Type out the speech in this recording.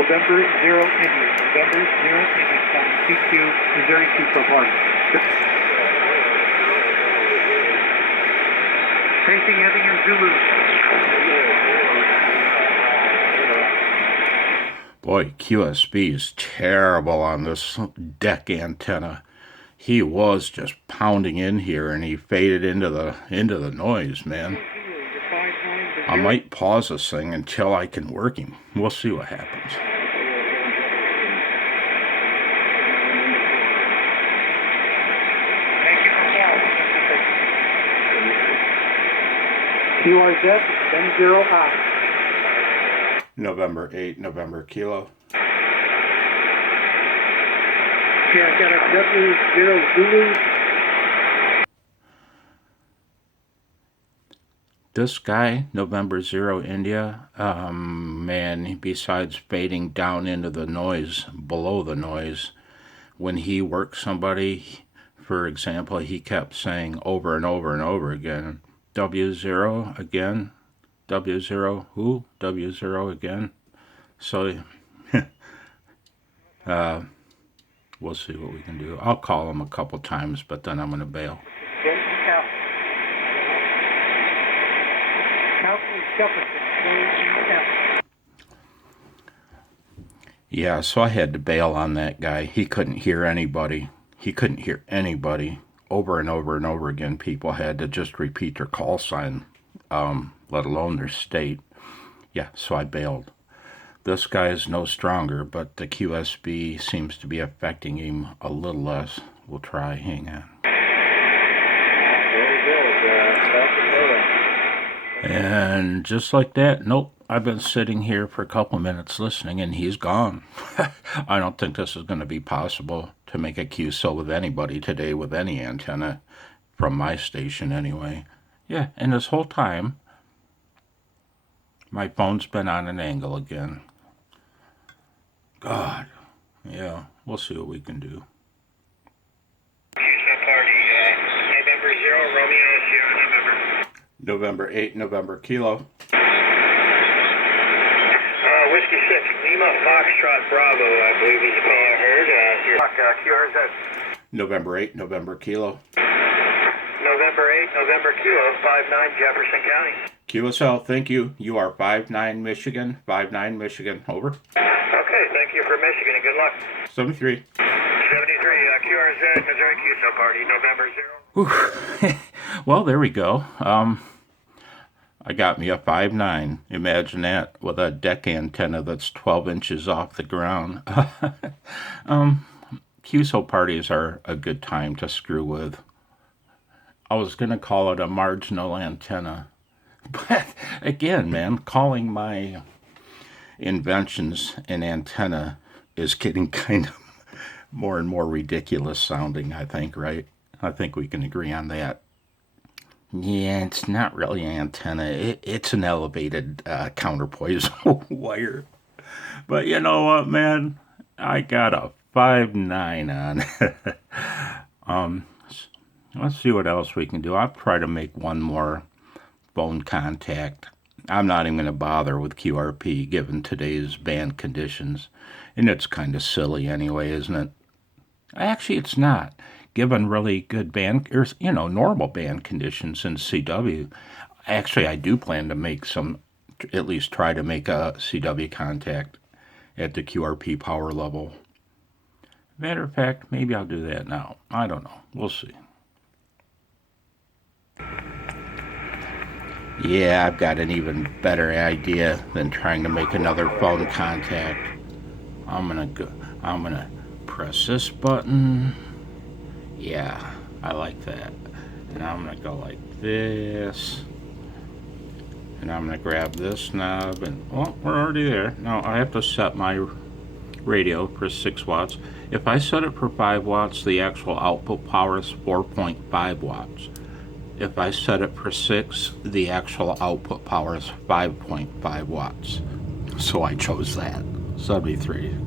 November 0 India. November 0 India, calling CQ, Missouri QSO party. Facing Evinger Zulu. Boy, QSB is terrible on this deck antenna. He was just pounding in here, and he faded into the noise, man. I might pause this thing until I can work him. We'll see what happens. QRZ, then 0 I. November 8, November Kilo. Okay, I've got a W0 Zulu. This guy, November 0 India, man, besides fading down into the noise, below the noise, when he worked somebody, for example, he kept saying over and over and over again, W0 again, W0 who, W0 again. So we'll see what we can do. I'll call him a couple times, but then I'm going to bail. Yeah, so I had to bail on that guy. He couldn't hear anybody. Over and over and over again, people had to just repeat their call sign, let alone their state. Yeah, so I bailed. This guy is no stronger, but the QSB seems to be affecting him a little less. We'll try. Hang on. And just like that, nope, I've been sitting here for a couple minutes listening, and he's gone. I don't think this is going to be possible to make a QSO with anybody today with any antenna, from my station anyway. Yeah, and this whole time, my phone's been on an angle again. God, yeah, we'll see what we can do. QSO party, November 0, Romeo, Sierra, November. November 8, November Kilo. Whiskey 6, Lima Foxtrot Bravo, I believe is the call I heard. QRZ. November 8, November Kilo. November 8, November Kilo, 59 Jefferson County. QSL, thank you. You are 59 Michigan, 59 Michigan, over. Okay, thank you for Michigan and good luck. 73. 73, QRZ, Missouri QSO party, November 0. Well, there we go. I got me a 5.9. Imagine that with a deck antenna that's 12 inches off the ground. QSO parties are a good time to screw with. I was going to call it a marginal antenna. But again, man, calling my inventions an antenna is getting kind of more and more ridiculous sounding, I think, right? I think we can agree on that. Yeah, it's not really an antenna. It's an elevated counterpoise wire. But you know what, man? I got a 5.9 on. Let's see what else we can do. I'll try to make one more phone contact. I'm not even going to bother with QRP given today's band conditions. And it's kind of silly anyway, isn't it? Actually, it's not. Given really good band, or, normal band conditions in CW, actually, I do plan to make at least try to make a CW contact at the QRP power level. Matter of fact, maybe I'll do that now. I don't know. We'll see. Yeah, I've got an even better idea than trying to make another phone contact. I'm gonna press this button. Yeah, I like that. And I'm going to go like this. And I'm going to grab this knob and, oh, we're already there. Now I have to set my radio for 6 watts. If I set it for 5 watts, the actual output power is 4.5 watts. If I set it for 6, the actual output power is 5.5 watts. So I chose that. 73.